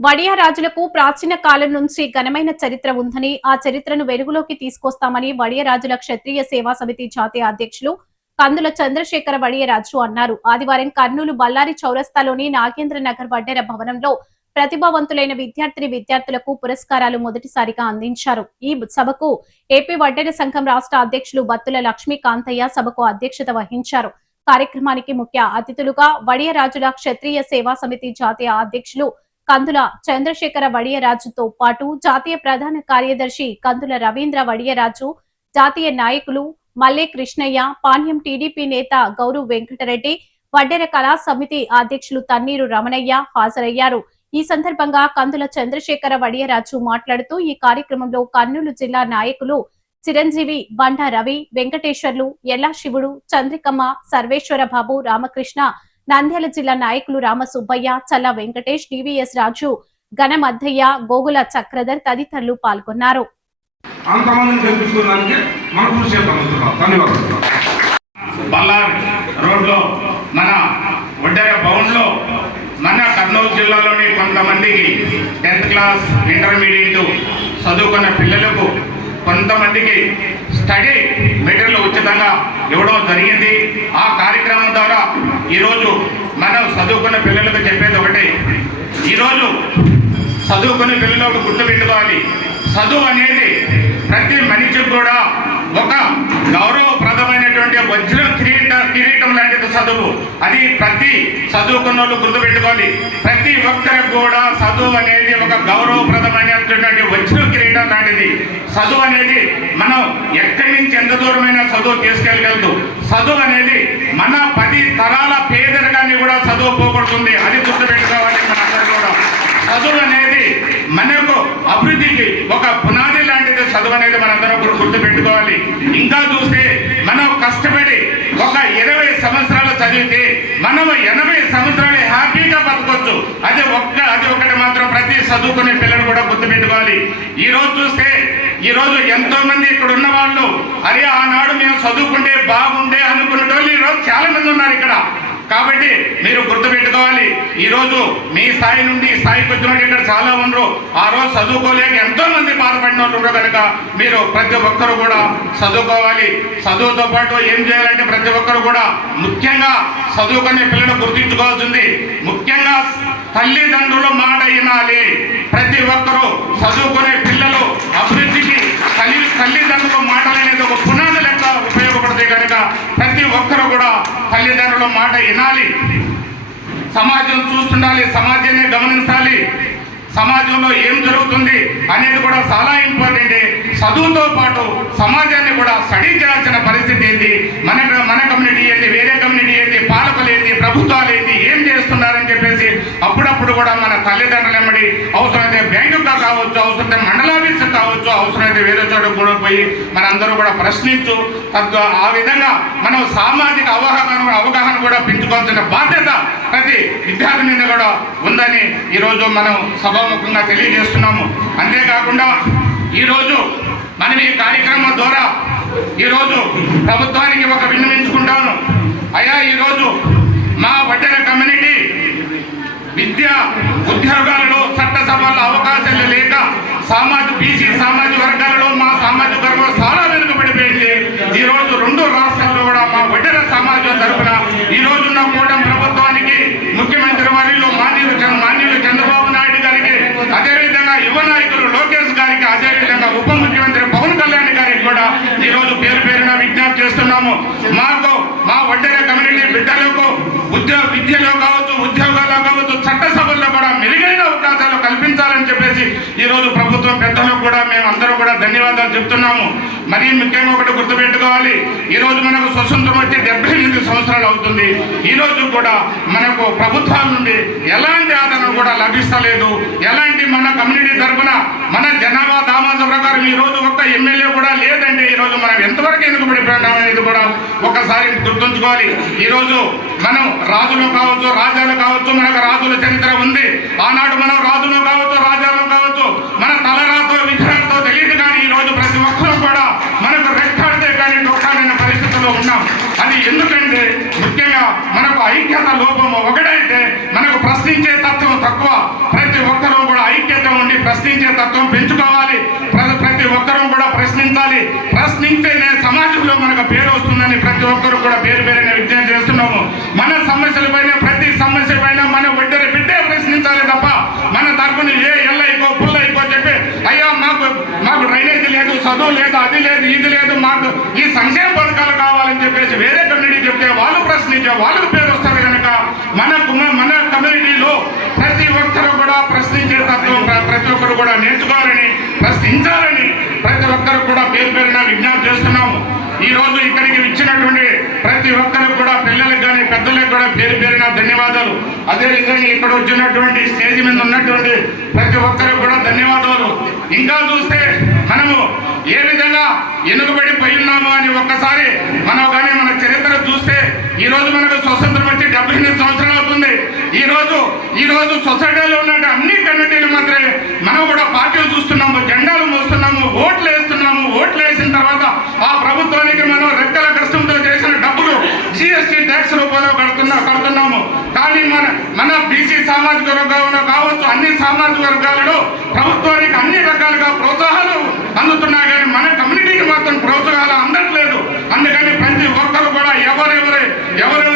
వడియా రాజులకు ప్రాచీన కాలం నుంచి ఘనమైన చరిత్ర ఉందని, ఆ చరిత్రను వెలుగులోకి తీసుకొస్తామని వడియ రాజుల క్షత్రియ సేవా సమితి జాతీయ అధ్యక్షులు కందుల చంద్రశేఖర వడియరాజు అన్నారు. ఆదివారం కర్నూలు బళ్ళారి చౌరస్తాలోని నాగేంద్ర నగర్ వడ్డెర భవనంలో ప్రతిభావంతులైన విద్యార్థులకు పురస్కారాలు మొదటిసారిగా అందించారు. ఈ సభకు ఏపీ వడ్డెర సంఘం రాష్ట్ర అధ్యక్షులు బత్తుల లక్ష్మీకాంతయ్య సభకు అధ్యక్షత వహించారు. కార్యక్రమానికి ముఖ్య అతిథులుగా వడియ రాజుల క్షత్రియ సేవా సమితి జాతీయ అధ్యక్షులు కందుల చంద్రశేఖర వడియరాజుతో పాటు జాతీయ ప్రధాన కార్యదర్శి కందుల రవీంద్ర వడియరాజు, జాతీయ నాయకులు మల్లె కృష్ణయ్య, పాణ్యం టీడీపీ నేత గౌరు వెంకటరెడ్డి, వడ్డెర కళా సమితి అధ్యక్షులు తన్నీరు రమణయ్య హాజరయ్యారు. ఈ సందర్భంగా కందుల చంద్రశేఖర వడియరాజు మాట్లాడుతూ ఈ కార్యక్రమంలో కర్నూలు జిల్లా నాయకులు చిరంజీవి, బండ రవి, వెంకటేశ్వర్లు, ఎల్లా శివుడు, చంద్రికమ్మ, సర్వేశ్వర బాబు, రామకృష్ణ, నంద్యాల జిల్లా నాయకులు రామసుబ్బయ్య, చల్ల వెంకటేష్, టీవీఎస్ రాజు, గణమద్దయ్య, గోగుల చక్రధర్ తదితరులు పాల్గొన్నారు. మన కర్నూలు జిల్లాలోని కొంతమందికి 10th క్లాస్ ఇంటర్మీడియట్ చదువుకున్న పిల్లలకు కొంతమందికి స్టడీ మెటీరియల్ ఉచితంగా ఇవ్వడం జరిగింది. ఆ కార్యక్రమం ద్వారా ఈరోజు మనం చదువుకున్న పిల్లలకు చెప్పేది ఒకటి, ఈరోజు చదువుకునే పిల్లలకు గుర్తుపెట్టుకోవాలి, చదువు అనేది ప్రతి మనిషికి కూడా ఒక గౌరవప్రదమైనటువంటి వజ్రం కిరీటం లాంటిది చదువు. అది ప్రతి చదువుకున్న వాళ్ళు గుర్తుపెట్టుకోవాలి. ప్రతి ఒక్కరికి కూడా చదువు అనేది ఒక గౌరవప్రదమైనటువంటి వజ్రం కిరీటం లాంటిది. చదువు అనేది మనం ఎక్కడి నుంచి ఎంత దూరమైన చదువు తీసుకెళ్ళగలదు. చదువు అనేది మన 10 తరాల పేదరికాన్ని కూడా చదువు పోగొడుతుంది. అది గుర్తుపెట్టుకోవాలి. మనందరూ కూడా చదువు అనేది మనకు అభివృద్ధికి ఒక పునాది లాంటిది. చదువు అనేది మనందరం కూడా గుర్తుపెట్టుకోవాలి. ఇంకా చూస్తే మనం కష్టపడి ఒక 20 సంవత్సరాలు చదివితే మనం 80 సంవత్సరాలు హ్యాపీగా బతకొచ్చు. అది ఒకటి మాత్రం ప్రతి చదువుకునే పిల్లలు కూడా గుర్తుపెట్టుకోవాలి. ఈరోజు చూస్తే ఈరోజు ఎంతో మంది ఇక్కడ ఉన్న వాళ్ళు అరే ఆనాడు మేము చదువుకుంటే బాగుండే అనుకునే వాళ్ళు ఈరోజు చాలా మంది ఉన్నారు ఇక్కడ. కాబట్టి మీరు గుర్తుపెట్టుకోవాలి, ఈరోజు మీ స్థాయి నుండి ఈ స్థాయికి వచ్చిన ఇక్కడ చాలా ఉండరు. ఆ రోజు చదువుకోలేక ఎంతో మంది బాధపడిన వాళ్ళు ఉండరు. కనుక మీరు ప్రతి ఒక్కరు కూడా చదువుకోవాలి. చదువుతో పాటు ఏం చేయాలంటే ప్రతి ఒక్కరు కూడా ముఖ్యంగా చదువుకునే పిల్లలు గుర్తించుకోవాల్సింది ముఖ్యంగా తల్లిదండ్రుల మాట వినాలి. ప్రతి ఒక్కరూ చదువుకునే పిల్లలు అభివృద్ధికి తల్లిదండ్రుల మాటలు అనేది ఒక పునాది లెక్క ఉపయోగపడుతుంది. కనుక ప్రతి ఒక్కరు కూడా తల్లిదండ్రుల మాట వినాలి. సమాజం చూస్తుండాలి, సమాజాన్ని గమనించాలి. సమాజంలో ఏం జరుగుతుంది అనేది కూడా చాలా ఇంపార్టెంట్. చదువుతో పాటు సమాజాన్ని కూడా స్టడీ చేయాల్సిన పరిస్థితి ఏంటి, మన కమ్యూనిటీ ఏంటి, వేరే కమ్యూనిటీ ఏంటి, పాలకులు ఏంటి, ప్రభుత్వాలు ఏంటి, ఏం చేస్తున్నారని చెప్పేసి అప్పుడప్పుడు కూడా మన తల్లిదండ్రులు ఎమ్మడి అవసరమైతే బ్యాంకుగా కావచ్చు, అవసరమైతే మండలాఫీసు కావచ్చు, అవసరమైతే వేరే చోట కూడా పోయి మనందరూ కూడా ప్రశ్నించు ఆ విధంగా మనం సామాజిక అవగాహన కూడా పెంచుకోవాల్సిన బాధ్యత ప్రతి విద్యార్థి మీద కూడా ఉందని ఈరోజు మనం సభాముఖంగా తెలియజేస్తున్నాము. అంతేకాకుండా ఈరోజు మనం ఈ కార్యక్రమం ద్వారా ఈరోజు ప్రభుత్వానికి ఒక విన్నవించుకుంటాను. అయ్యా, ఈరోజు మా వడ్డెర కమ్యూనిటీ విద్యా ఉద్యోగాలలో చట్టసభల్లో అవకాశాలు లేక బీసీ సామాజిక వర్గాలలో మా సామాజిక వర్గం చాలా వెనుకబడిపోయింది. ఈరోజు 2 రాష్ట్రాల్లో కూడా మా వడ్డెర సమాజం తరఫున ఈరోజున్న కూటమి ప్రభుత్వానికి ముఖ్యమంత్రి వర్యులు మాన్యులు చంద్రబాబు నాయుడు గారికి, అదేవిధంగా యువ నాయకులు లోకేష్ గారికి, అదేవిధంగా ఉప ముఖ్యమంత్రి పవన్ కళ్యాణ్ గారికి కూడా ఈరోజు పేరున విజ్ఞప్తి చేస్తున్నాము. మా వడ్డెర కమ్యూనిటీ బిడ్డలకు విద్యలో కావచ్చు, ఉద్యోగాల్లో కావచ్చు, చట్టసభల్లో కూడా మెరుగైన అవకాశాలు కల్పించాలని చెప్పేసి ఈరోజు ప్రభుత్వం పెద్దలకు కూడా మేము అందరూ కూడా ధన్యవాదాలు చెప్తున్నాము. మరీ ముఖ్యంగా ఒకటి గుర్తుపెట్టుకోవాలి, ఈరోజు మనకు స్వతంత్రం వచ్చి 78 సంవత్సరాలు అవుతుంది. ఈరోజు కూడా మనకు ప్రభుత్వాల నుండి ఎలాంటి ఆదరణ కూడా లభిస్తలేదు. ఎలాంటి మన కమ్యూనిటీ తరఫున మన జనాభా దామాస ప్రకారం ఈరోజు ఒక్క ఎమ్మెల్యే కూడా లేదంటే ఈరోజు మనం ఎంతవరకు వెనుకబడిపోయినాం అనేది కూడా ఒకసారి గుర్తుంచుకోవాలి. ఈరోజు మనం రాజులు కావచ్చు, రాజ్యాలు కావచ్చు, మనకు రాజుల చరిత్ర ఉంది. ఆనాడు మనం రాజులు కావచ్చు, రాజ్యాలు కావచ్చు, మన తలరాతో విగ్రహాలతో తెలియదు. కానీ ఈరోజు ప్రతి ఒక్కరూ కూడా మనకు రెక్కాడితే కానీ డొక్కాడైన పరిస్థితుల్లో ఉన్నాం. అది ఎందుకంటే ముఖ్యంగా మనకు ఐక్యత లోపము ఒకటైతే మనకు ప్రశ్నించే తత్వం తక్కువ. ప్రతి ఒక్కరూ ఐక్యత ఉండి ప్రశ్నించే తత్వం పెంచుకోవాలి. ప్రతి ఒక్కరూ కూడా ప్రశ్నించాలి. ప్రశ్నించేనే సమాజంలో మనకు పేరు వస్తుందని ప్రతి ఒక్కరు కూడా పేరు పేరైన విజ్ఞప్తి చేస్తున్నాము. మన సమస్యలపైన ప్రతి సమస్య పైన మన ఒడ్డరి బిడ్డే ప్రశ్నించాలి తప్ప మన తరపున ఏ ఎల్లైకో పుల్లైకో చెప్పి అయ్యా మాకు డ్రైనేజీ లేదు, చదువు లేదు, అది లేదు, ఇది లేదు, మాకు ఈ సంక్షేమ పథకాలు కావాలని చెప్పేసి వేరే కమ్యూనిటీ చెప్తే వాళ్ళు ప్రశ్నించే వాళ్ళకు పేరు వస్తుంది కనుక మన కమ్యూనిటీలో ప్రతి ఒక్కరు కూడా ప్రశ్నించే తత్వం ప్రతి ఒక్కరు కూడా నేర్చుకోవాలని, ప్రశ్నించాలని ప్రతి ఒక్కరు కూడా పేరు పేరున విజ్ఞప్తి చేస్తున్నాము. ఈ రోజు ఇక్కడికి ఇచ్చినటువంటి ప్రతి ఒక్కరికి కూడా పిల్లలకు కానీ పెద్దలకు కూడా పేరు పేరున ధన్యవాదాలు. అదేవిధంగా ఇక్కడ వచ్చినటువంటి స్టేజ్ మీద ఉన్నటువంటి ప్రతి ఒక్కరికి కూడా ధన్యవాదాలు. ఇంకా చూస్తే మనము ఏ విధంగా వెనుకబడిపోయి ఉన్నాము అని ఒక్కసారి మనం కానీ మన చరిత్ర చూస్తే ఈ రోజు మనకు స్వతంత్రం వచ్చి 78 సంవత్సరాలు అవుతుంది. ఈ రోజు సొసైటీలో ఉన్న అన్ని కమ్యూనిటీలు మాత్రమే మనం కూడా పార్టీలు చూస్తున్నాము, జెండాలు మోస్తున్నాము, ఓట్లు వేస్తున్నాము. ఓట్లు వేసిన తర్వాత ఆ ప్రభుత్వానికి మనం రెక్కల కష్టంతో చేసిన డబ్బులు జిఎస్టీ ట్యాక్స్ రూపంలో కడుతున్నాము. కానీ మన బీసీ సామాజిక వర్గాలలో కావచ్చు, అన్ని సామాజిక వర్గాలలో ప్రభుత్వానికి అన్ని రకాలుగా ప్రోత్సాహాలు అందుతున్నాయి కానీ మన కమ్యూనిటీకి మాత్రం ప్రోత్సాహాలు అందట్లేదు. అందుకని ప్రతి ఒక్కరు కూడా ఎవరెవరు